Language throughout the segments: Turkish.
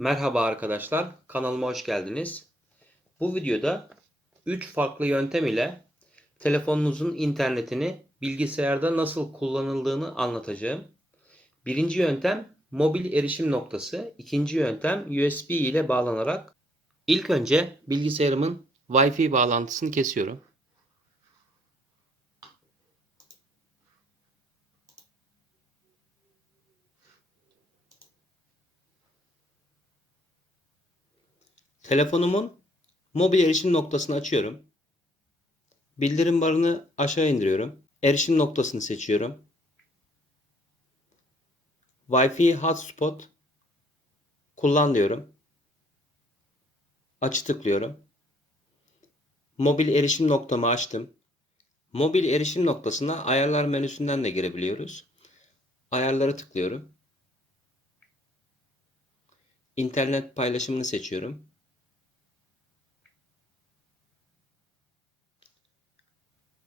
Merhaba arkadaşlar, kanalıma hoş geldiniz. Bu videoda 3 farklı yöntem ile telefonunuzun internetini bilgisayarda nasıl kullanıldığını anlatacağım. Birinci yöntem mobil erişim noktası, ikinci yöntem USB ile bağlanarak. İlk önce bilgisayarımın Wi-Fi bağlantısını kesiyorum. Telefonumun mobil erişim noktasını açıyorum. Bildirim barını aşağı indiriyorum. Erişim noktasını seçiyorum. Wi-Fi hotspot kullan diyorum. Açı tıklıyorum. Mobil erişim noktamı açtım. Mobil erişim noktasına ayarlar menüsünden de girebiliyoruz. Ayarlara tıklıyorum. İnternet paylaşımını seçiyorum.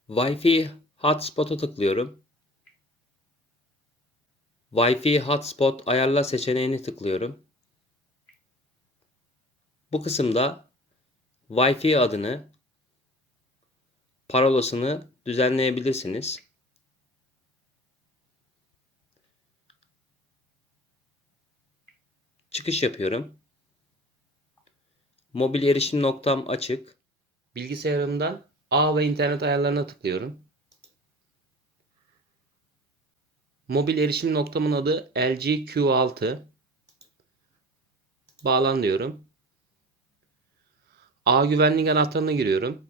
Wi-Fi hotspot'a tıklıyorum. Wi-Fi hotspot ayarla seçeneğini tıklıyorum. Bu kısımda Wi-Fi adını, parolasını düzenleyebilirsiniz. Çıkış yapıyorum. Mobil erişim noktam açık. Bilgisayarımdan ağ ve internet ayarlarına tıklıyorum. Mobil erişim noktamın adı LG Q6. Bağlan diyorum. Ağ güvenlik anahtarına giriyorum.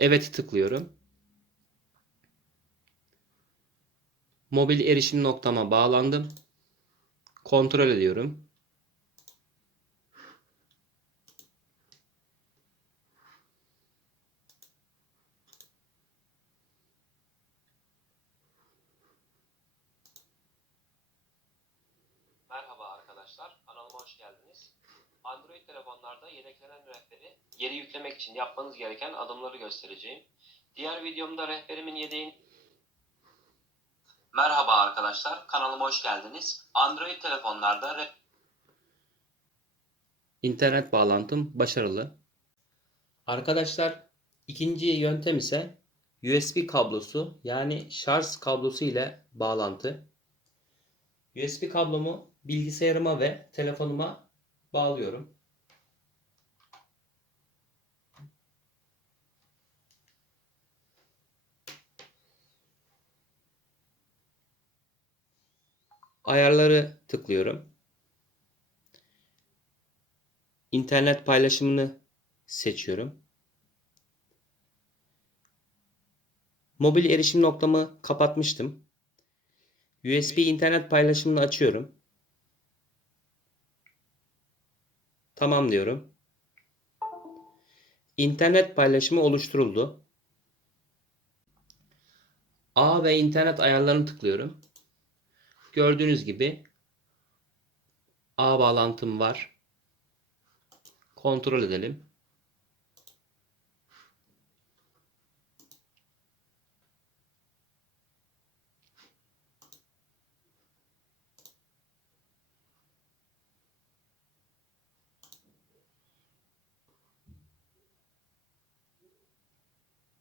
Evet tıklıyorum. Mobil erişim noktama bağlandım. Kontrol ediyorum. Merhaba arkadaşlar, kanalıma hoş geldiniz. Android telefonlarda yedeklenen rehberi geri yüklemek için yapmanız gereken adımları göstereceğim. Diğer videomda rehberimin yedeğini... Merhaba arkadaşlar, kanalıma hoş geldiniz. Android telefonlarda re... İnternet bağlantım başarılı. Arkadaşlar ikinci yöntem ise USB kablosu yani şarj kablosu ile bağlantı. USB kablomu bilgisayarıma ve telefonuma bağlıyorum. Ayarları tıklıyorum. İnternet paylaşımını seçiyorum. Mobil erişim noktamı kapatmıştım. USB internet paylaşımını açıyorum. Tamam diyorum. İnternet paylaşımı oluşturuldu. Ağ ve internet ayarlarını tıklıyorum. Gördüğünüz gibi ağ bağlantım var. Kontrol edelim.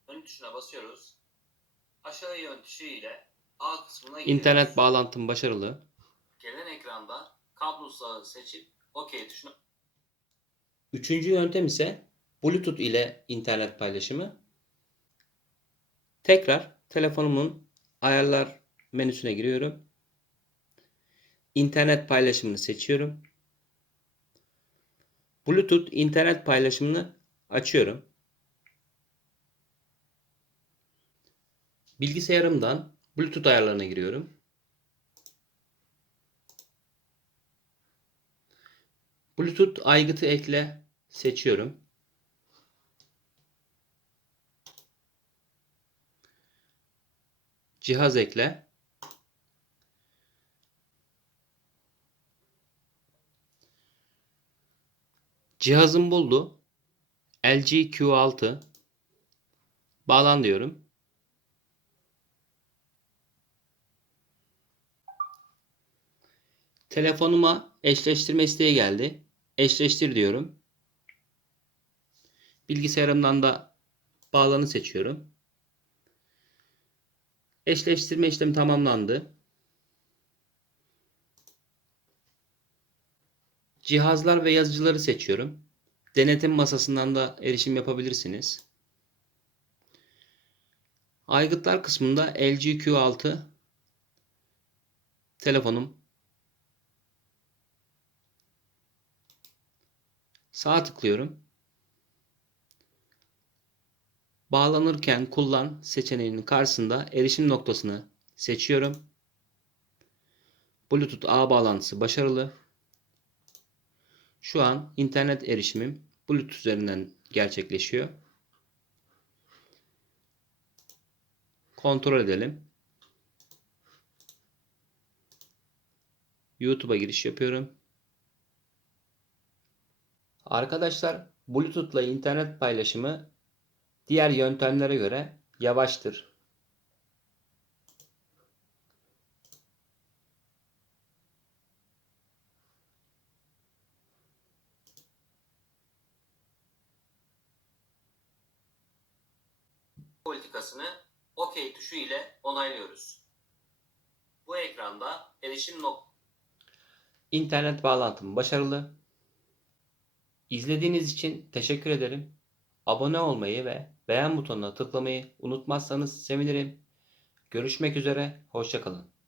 Ön tuşuna basıyoruz. Aşağı yön tuşu ile A kısmına giriyoruz. İnternet bağlantım başarılı. Gelen ekranda kablosuz ağı seçip OK tuşuna Üçüncü yöntem ise Bluetooth ile internet paylaşımı. Tekrar telefonumun ayarlar menüsüne giriyorum. İnternet paylaşımını seçiyorum. Bluetooth internet paylaşımını açıyorum. Bilgisayarımdan Bluetooth ayarlarına giriyorum. Bluetooth aygıtı ekle seçiyorum. Cihaz ekle. Cihazım buldu. LG Q6. Bağlan diyorum. Telefonuma eşleştirme isteği geldi. Eşleştir diyorum. Bilgisayarımdan da bağlanı seçiyorum. Eşleştirme işlemi tamamlandı. Cihazlar ve yazıcıları seçiyorum. Denetim masasından da erişim yapabilirsiniz. Aygıtlar kısmında LG Q6 telefonum. Sağa tıklıyorum. Bağlanırken kullan seçeneğinin karşısında erişim noktasını seçiyorum. Bluetooth ağ bağlantısı başarılı. Şu an internet erişimim Bluetooth üzerinden gerçekleşiyor. Kontrol edelim. YouTube'a giriş yapıyorum. Arkadaşlar Bluetooth'la internet paylaşımı diğer yöntemlere göre yavaştır. politikasını OK tuşu ile onaylıyoruz. Bu ekranda erişim nok İnternet bağlantım başarılı. İzlediğiniz için teşekkür ederim. Abone olmayı ve beğen butonuna tıklamayı unutmazsanız sevinirim. Görüşmek üzere, hoşçakalın.